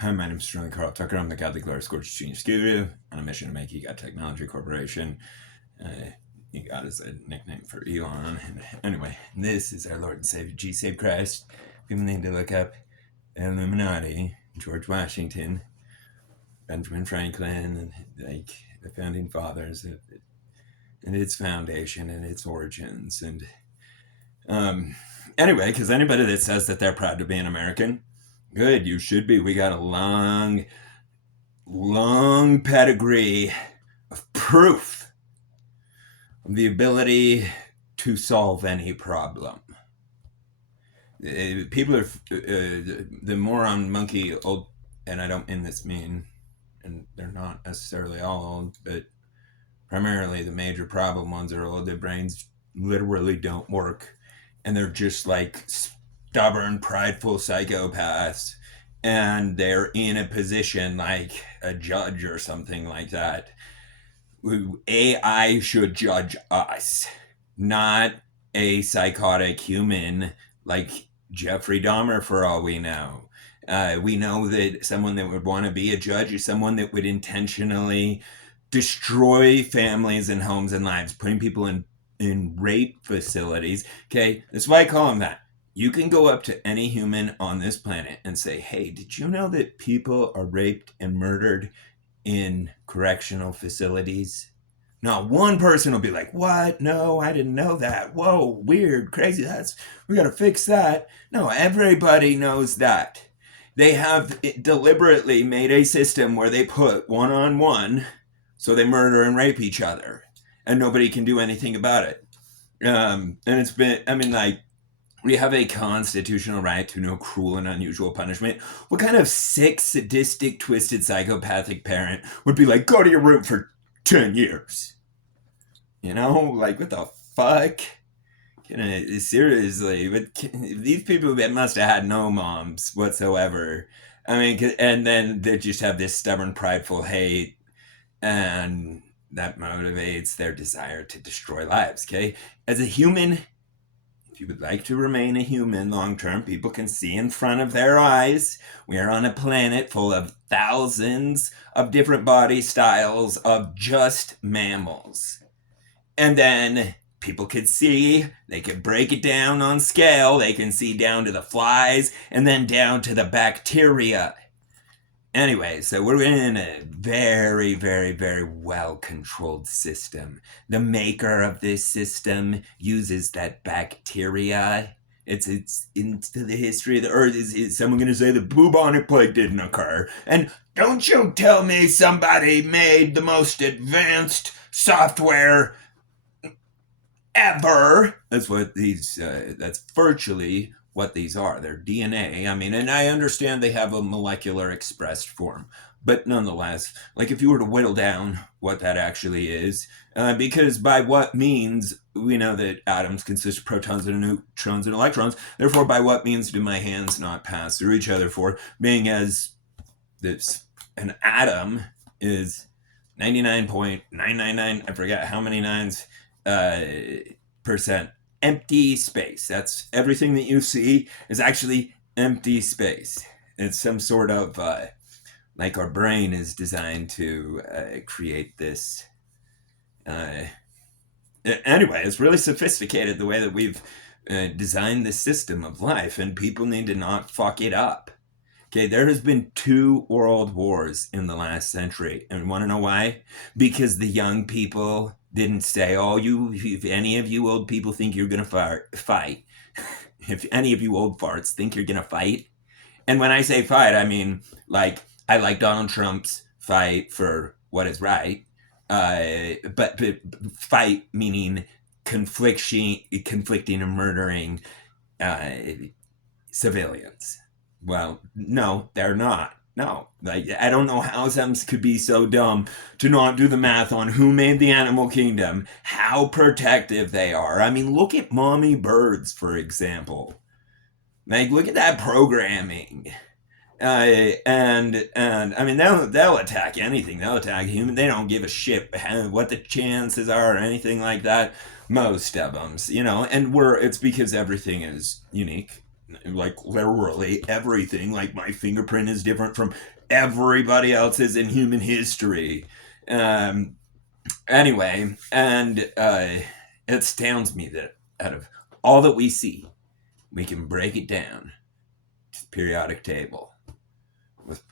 Hi, my name is Sterling Carl Tucker. I'm the Godly Glory Scorched Genius Guru on a mission to make EGOT Technology Corporation. EGOT is a nickname for Elon. Anyway, this is our Lord and Savior, Jesus Christ. People need to look up Illuminati, George Washington, Benjamin Franklin, and like the founding fathers, and its foundation and its origins. And anyway, because anybody that says that they're proud to be an American, good, you should be. We got a long pedigree of proof of the ability to solve any problem. People are the moron monkey old, and I don't mean this mean, and they're not necessarily all old, but primarily the major problem ones are old. Their brains literally don't work, and they're just like stubborn, prideful psychopaths, and they're in a position like a judge or something like that. AI should judge us, not a psychotic human like Jeffrey Dahmer, for all we know. We know that someone that would want to be a judge is someone that would intentionally destroy families and homes and lives, putting people in rape facilities. Okay, that's why I call him that. You can go up to any human on this planet and say, hey, did you know that people are raped and murdered in correctional facilities? Not one person will be like, what? No, I didn't know that. Whoa, weird, crazy. We got to fix that. No, everybody knows that. They have deliberately made a system where they put one-on-one, so they murder and rape each other, and nobody can do anything about it. And it's been, we have a constitutional right to no cruel and unusual punishment. What kind of sick, sadistic, twisted, psychopathic parent would be like, go to your room for 10 years? You know, like, what the fuck? Seriously, but these people that must have had no moms whatsoever. And then they just have this stubborn, prideful hate, and that motivates their desire to destroy lives, okay? As a human, if you would like to remain a human long term, people can see in front of their eyes. We are on a planet full of thousands of different body styles of just mammals. And then people could see, they could break it down on scale. They can see down to the flies and then down to the bacteria. Anyway, so we're in a very, very, very well-controlled system. The maker of this system uses that bacteria. It's into the history of the Earth. Is someone going to say the bubonic plague didn't occur? And don't you tell me somebody made the most advanced software ever. That's what that's virtually what these are. They're DNA. And I understand they have a molecular expressed form, but nonetheless, like, if you were to whittle down what that actually is, because by what means we know that atoms consist of protons and neutrons and electrons, therefore by what means do my hands not pass through each other, for being as an atom is 99.999, I forget how many nines, percent empty space. That's everything that you see is actually empty space. It's some sort of like our brain is designed to create this. Anyway, it's really sophisticated the way that we've designed this system of life, and people need to not fuck it up. Okay, there has been 2 world wars in the last century, and you want to know why? Because the young people didn't say, if any of you old people think you're going to fight, if any of you old farts think you're going to fight, and when I say fight, I mean, like, I like Donald Trump's fight for what is right, but fight meaning conflicting and murdering civilians. Well, no, they're not. No, like, I don't know how some could be so dumb to not do the math on who made the animal kingdom, how protective they are. Look at mommy birds, for example. Like, look at that programming. And they'll attack anything. They'll attack human. They don't give a shit what the chances are or anything like that. Most of them, and it's because everything is unique. like literally everything. Like my fingerprint is different from everybody else's in human history. Um, anyway, and it astounds me that out of all that we see, we can break it down to the periodic table with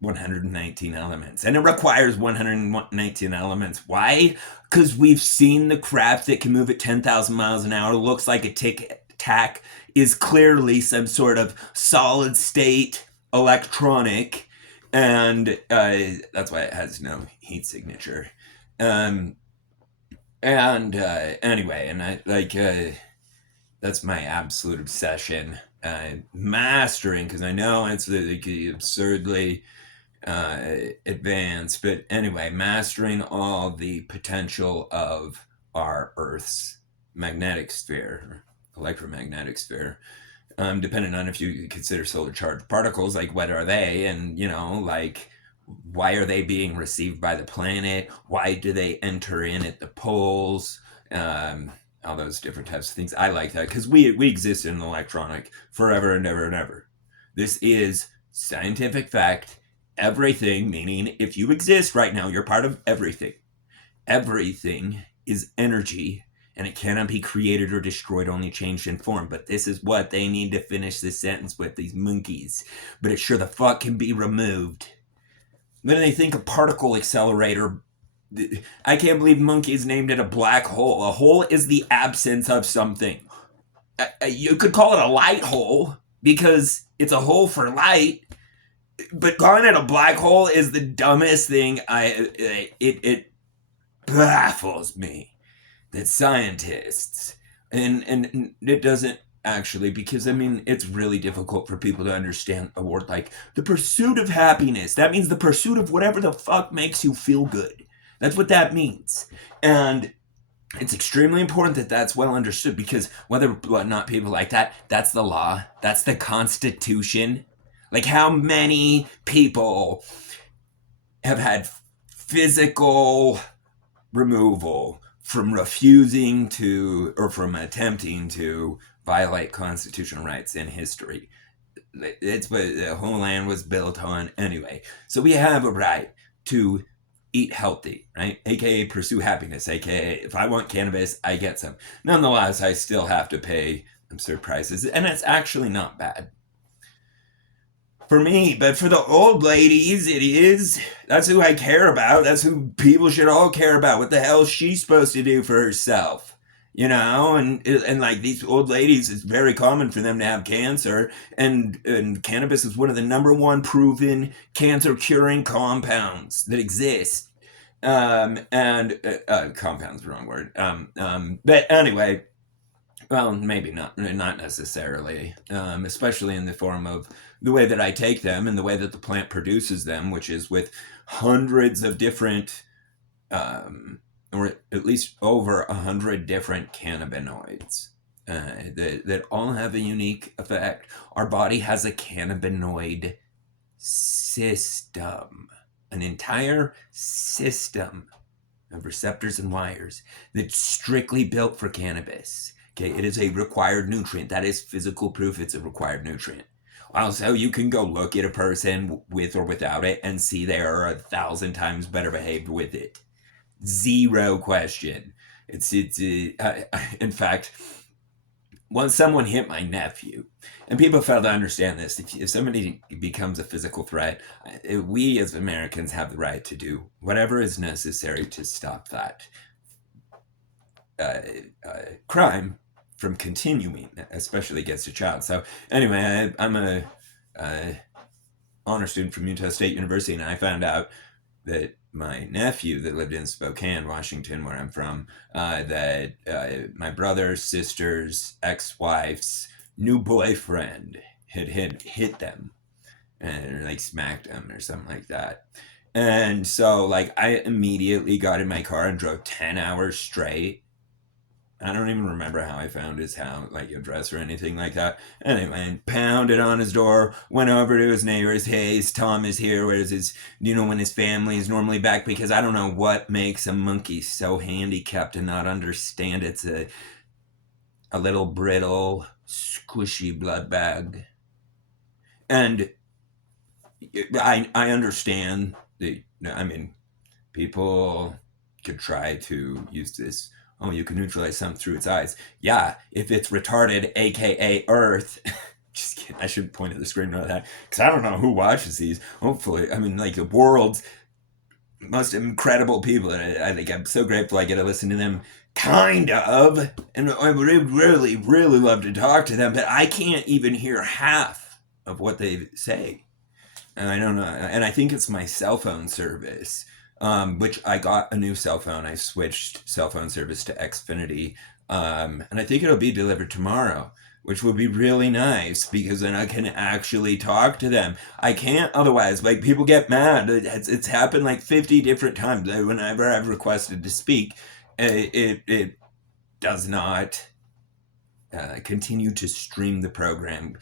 119 elements. And it requires 119 elements. Why? Because we've seen the crap that can move at 10,000 miles an hour, looks like a tic tac, is clearly some sort of solid state electronic. And that's why it has no heat signature. And anyway, and I like that's my absolute obsession. Mastering, because I know it's like, absurdly advanced, but anyway, mastering all the potential of our Earth's magnetic sphere, electromagnetic sphere. Depending on if you consider solar charged particles, like what are they, and like why are they being received by the planet? Why do they enter in at the poles? All those different types of things. I like that because we exist in an electronic forever and ever and ever. This is scientific fact. Everything, meaning if you exist right now, you're part of everything. Everything is energy, and it cannot be created or destroyed, only changed in form. But this is what they need to finish this sentence with, these monkeys. But it sure the fuck can be removed. When they think a particle accelerator, I can't believe monkeys named it a black hole. A hole is the absence of something. You could call it a light hole because it's a hole for light, but calling it a black hole is the dumbest thing. It baffles me that scientists and it doesn't actually, because I mean it's really difficult for people to understand a word like the pursuit of happiness. That means the pursuit of whatever the fuck makes you feel good. That's what that means. And it's extremely important that that's well understood, because whether or not people like that, that's the law, that's the Constitution. Like how many people have had physical removal from refusing to, or from attempting to violate constitutional rights in history? It's what the whole land was built on anyway. So we have a right to eat healthy, right? AKA pursue happiness, AKA if I want cannabis, I get some. Nonetheless, I still have to pay absurd prices, and it's actually not bad for me, but for the old ladies, it is. That's who I care about. That's who people should all care about. What the hell is she supposed to do for herself? And like these old ladies, it's very common for them to have cancer, and cannabis is one of the number one proven cancer curing compounds that exist. And compounds, wrong word. But anyway, well, maybe not necessarily, especially in the form of the way that I take them and the way that the plant produces them, which is with hundreds of different, or at least over 100 different cannabinoids that all have a unique effect. Our body has a cannabinoid system, an entire system of receptors and wires that's strictly built for cannabis. Okay, it is a required nutrient. That is physical proof it's a required nutrient. Also, you can go look at a person with or without it and see they are 1,000 times better behaved with it. Zero question. In fact, once someone hit my nephew, and people fail to understand this, if somebody becomes a physical threat, we as Americans have the right to do whatever is necessary to stop that crime from continuing, especially against a child. So anyway, I'm a honor student from Utah State University, and I found out that my nephew that lived in Spokane, Washington, where I'm from, that my brother's sister's ex-wife's new boyfriend had hit them and like smacked them or something like that. And so like I immediately got in my car and drove 10 hours straight. I don't even remember how I found his house, like address or anything like that. Anyway, pounded on his door, went over to his neighbors. Hey, Tom is here. Where's his, when his family is normally back? Because I don't know what makes a monkey so handicapped to not understand it's a little brittle squishy blood bag. And I understand that, I mean, people could try to use this. Oh, you can neutralize something through its eyes. Yeah, if it's retarded, aka Earth. Just kidding. I should point at the screen right that, because I don't know who watches these. Hopefully, I mean, like the world's most incredible people. I think I'm so grateful I get to listen to them. Kind of, and I would really, really love to talk to them, but I can't even hear half of what they say. And I don't know. And I think it's my cell phone service, which I got a new cell phone. I switched cell phone service to Xfinity, and I think it'll be delivered tomorrow, which will be really nice because then I can actually talk to them. I can't otherwise. Like, people get mad. It's happened like 50 different times. Whenever I've requested to speak, it does not continue to stream the program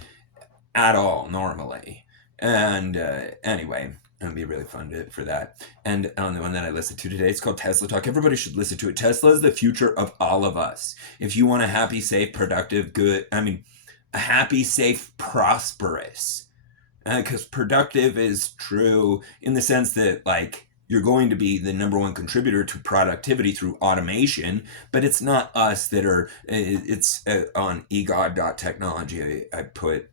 at all normally. And anyway, it'll be really fun for that. And on the one that I listened to today, it's called Tesla Talk. Everybody should listen to it. Tesla is the future of all of us. If you want a happy, safe, productive, a happy, safe, prosperous. Because productive is true in the sense that, like, you're going to be the number one contributor to productivity through automation, but it's not us that are, it's on egod.technology. I put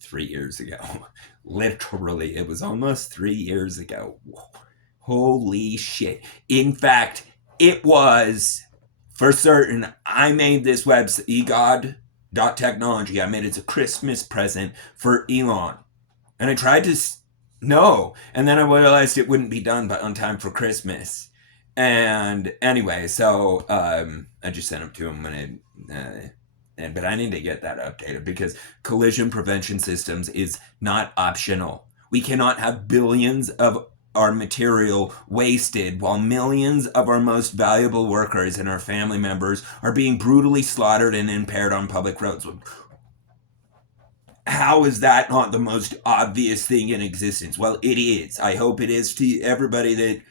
3 years ago. Literally, it was almost 3 years ago. Holy shit. In fact, it was for certain. I made this website, egod.technology. I made it as a Christmas present for Elon. And I tried to no. And then I realized it wouldn't be done on time for Christmas. And anyway, so I just sent them to him when but I need to get that updated because collision prevention systems is not optional. We cannot have billions of our material wasted while millions of our most valuable workers and our family members are being brutally slaughtered and impaired on public roads. How is that not the most obvious thing in existence? Well, it is. I hope it is to everybody that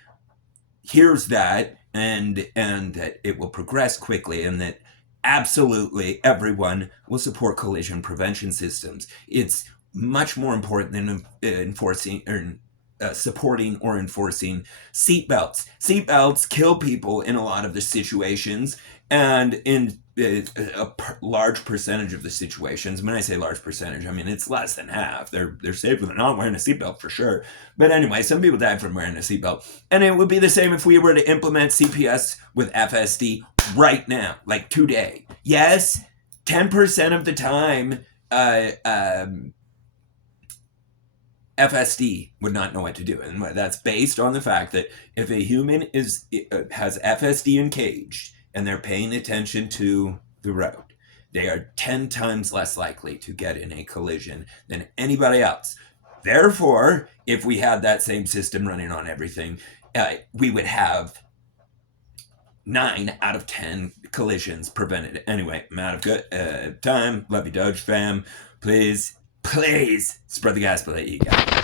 hears that, and that it will progress quickly, and that absolutely everyone will support collision prevention systems. It's much more important than enforcing or supporting or enforcing seatbelts. Seatbelts kill people in a lot of the situations, and in a large percentage of the situations. When I say large percentage, I mean it's less than half. They're safer than not wearing a seatbelt for sure. But anyway, some people die from wearing a seatbelt, and it would be the same if we were to implement CPS with FSD right now, like today. Yes, 10% of the time, FSD would not know what to do, and that's based on the fact that if a human has FSD engaged and they're paying attention to the road, they are 10 times less likely to get in a collision than anybody else. Therefore, if we had that same system running on everything, we would have 9 out of 10 collisions prevented. Anyway, I'm out of good time. Love you, Doge fam. Please spread the gospel that you got.